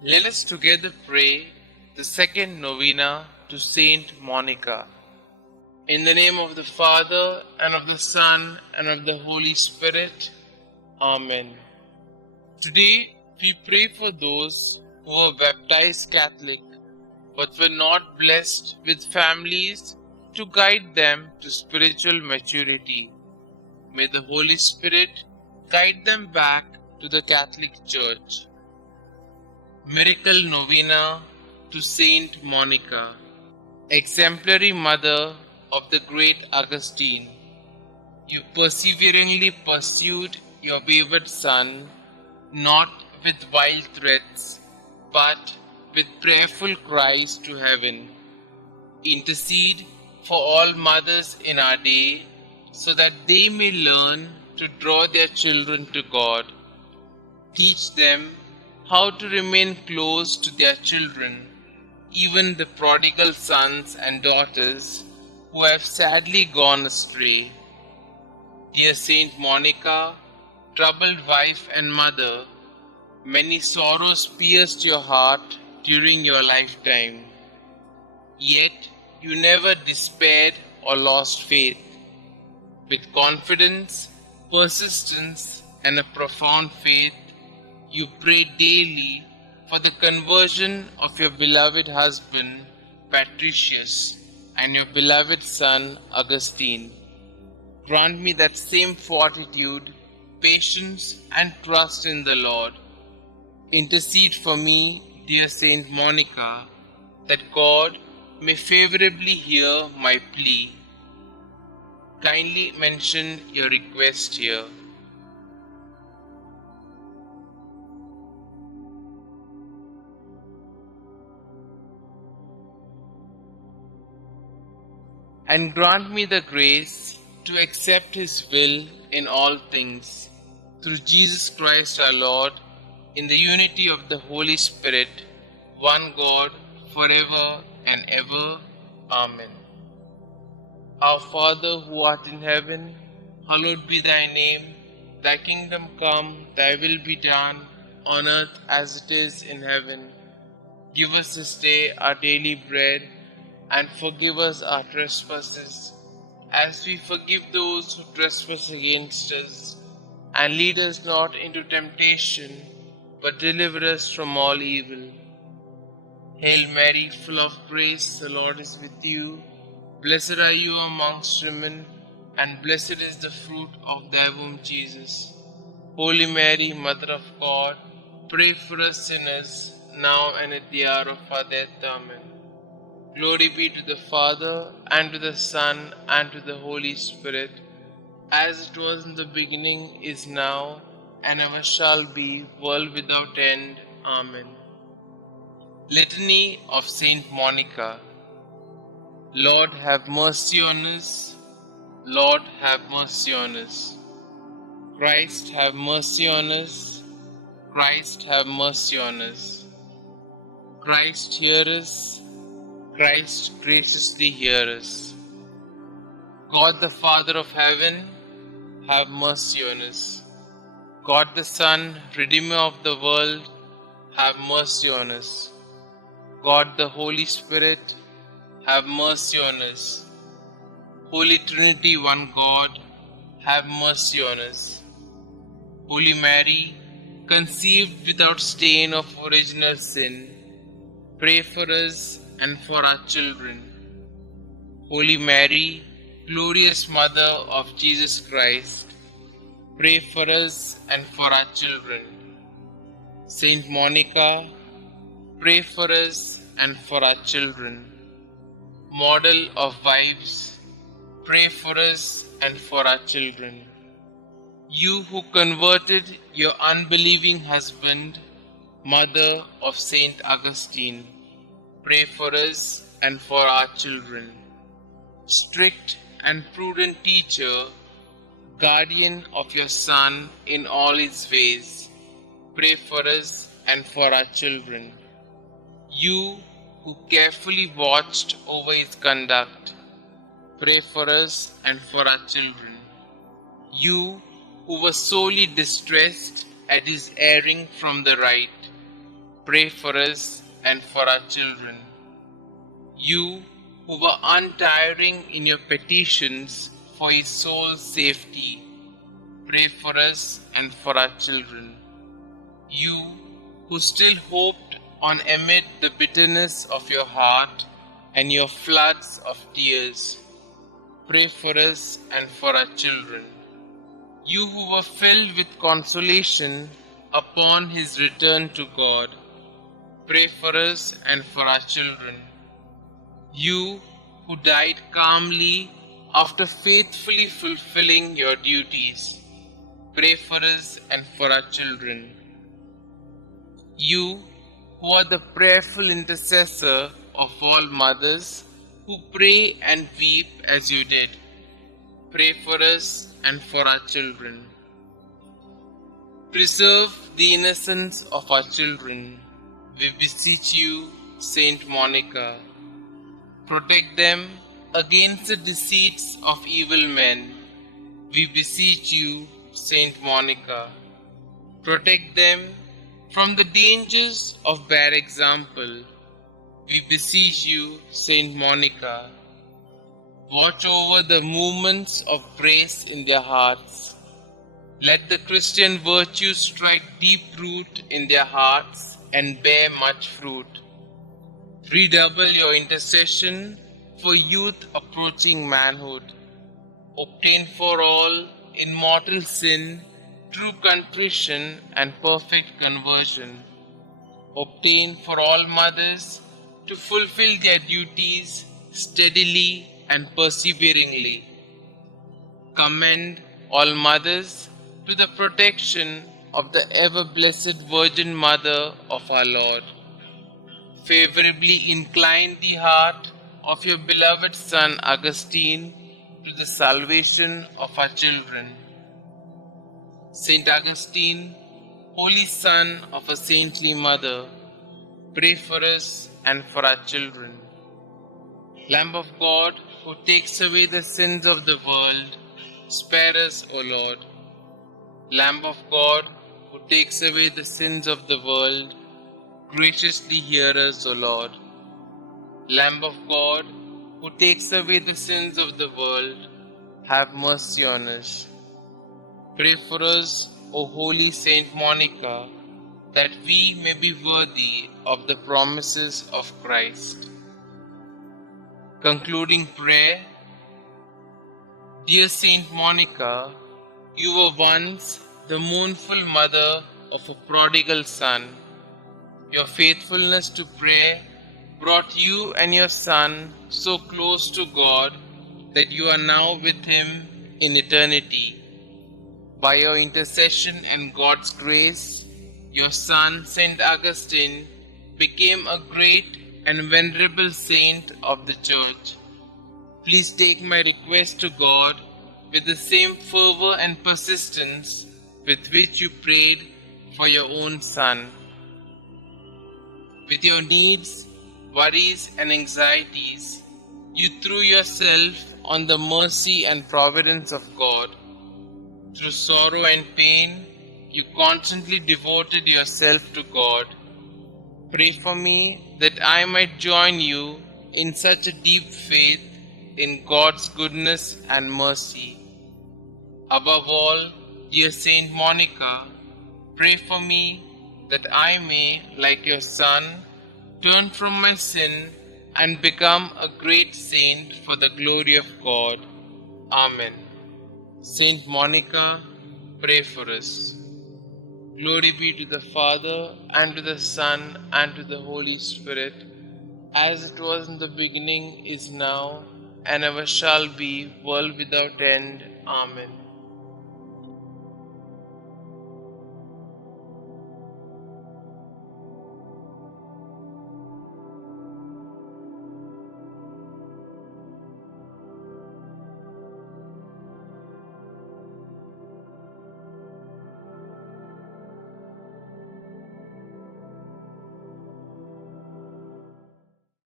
Let us together pray the second novena to Saint Monica. In the name of the Father, and of the Son, and of the Holy Spirit. Amen. Today we pray for those who were baptized Catholic but were not blessed with families to guide them to spiritual maturity. May the Holy Spirit guide them back to the Catholic Church. Miracle Novena to Saint Monica, exemplary mother of the great Augustine. You perseveringly pursued your wayward son, not with wild threats, but with prayerful cries to heaven. Intercede for all mothers in our day, so that they may learn to draw their children to God. Teach them how to remain close to their children, even the prodigal sons and daughters who have sadly gone astray. Dear Saint Monica, troubled wife and mother, many sorrows pierced your heart during your lifetime. Yet you never despaired or lost faith. With confidence, persistence, and a profound faith, you prayed daily for the conversion of your beloved husband, Patricius, and your beloved son, Augustine. Grant me that same fortitude, patience, and trust in the Lord. Intercede for me, dear Saint Monica, that God may favorably hear my plea. Kindly mention your request here. And grant me the grace to accept His will in all things, through Jesus Christ our Lord, in the unity of the Holy Spirit, one God, forever and ever. Amen. Our Father who art in heaven, hallowed be thy name. Thy kingdom come, thy will be done, on earth as it is in heaven. Give us this day our daily bread, and forgive us our trespasses, as we forgive those who trespass against us. And lead us not into temptation, but deliver us from all evil. Hail Mary, full of grace, the Lord is with you. Blessed are you amongst women, and blessed is the fruit of thy womb, Jesus. Holy Mary, Mother of God, pray for us sinners, now and at the hour of our death. Amen. Glory be to the Father, and to the Son, and to the Holy Spirit, as it was in the beginning, is now, and ever shall be, world without end. Amen. Litany of Saint Monica. Lord, have mercy on us. Lord, have mercy on us. Christ, have mercy on us. Christ, have mercy on us. Christ, hear us. Christ, graciously hear us. God the Father of heaven, have mercy on us. God the Son, Redeemer of the world, have mercy on us. God the Holy Spirit, have mercy on us. Holy Trinity, one God, have mercy on us. Holy Mary, conceived without stain of original sin, pray for us and for our children. Holy Mary, glorious Mother of Jesus Christ, pray for us and for our children. Saint Monica, pray for us and for our children. Model of wives, pray for us and for our children. You who converted your unbelieving husband, Mother of Saint Augustine, pray for us and for our children. Strict and prudent teacher, guardian of your Son in all his ways, pray for us and for our children. You who carefully watched over his conduct, pray for us and for our children. You who were sorely distressed at his erring from the right, pray for us and for our children. You who were untiring in your petitions for his soul's safety, pray for us and for our children. You who still hoped on amid the bitterness of your heart and your floods of tears, pray for us and for our children. You who were filled with consolation upon his return to God, pray for us and for our children. You who died calmly after faithfully fulfilling your duties, pray for us and for our children. You who are the prayerful intercessor of all mothers who pray and weep as you did, pray for us and for our children. Preserve the innocence of our children, we beseech you, Saint Monica. Protect them against the deceits of evil men, we beseech you, Saint Monica. Protect them from the dangers of bad example, we beseech you, Saint Monica. Watch over the movements of praise in their hearts. Let the Christian virtues strike deep root in their hearts and bear much fruit. Redouble your intercession for youth approaching manhood. Obtain for all in mortal sin true contrition and perfect conversion. Obtain for all mothers to fulfill their duties steadily and perseveringly. Commend all mothers to the protection of the ever-blessed Virgin Mother of our Lord. Favorably incline the heart of your beloved son Augustine to the salvation of our children. Saint Augustine, holy son of a saintly mother, pray for us and for our children. Lamb of God, who takes away the sins of the world, spare us, O Lord. Lamb of God, who takes away the sins of the world, graciously hear us, O Lord. Lamb of God, who takes away the sins of the world, have mercy on us. Pray for us, O holy Saint Monica, that we may be worthy of the promises of Christ. Concluding prayer. Dear Saint Monica, you were once the mournful mother of a prodigal son. Your faithfulness to prayer brought you and your son so close to God that you are now with him in eternity. By your intercession and God's grace, your son, Saint Augustine, became a great and venerable saint of the Church. Please take my request to God with the same fervor and persistence with which you prayed for your own son. With your needs, worries, and anxieties, you threw yourself on the mercy and providence of God. Through sorrow and pain, you constantly devoted yourself to God. Pray for me that I might join you in such a deep faith in God's goodness and mercy. Above all, dear Saint Monica, pray for me that I may, like your son, turn from my sin and become a great saint for the glory of God. Amen. Saint Monica, pray for us. Glory be to the Father, and to the Son, and to the Holy Spirit, as it was in the beginning, is now, and ever shall be, world without end. Amen.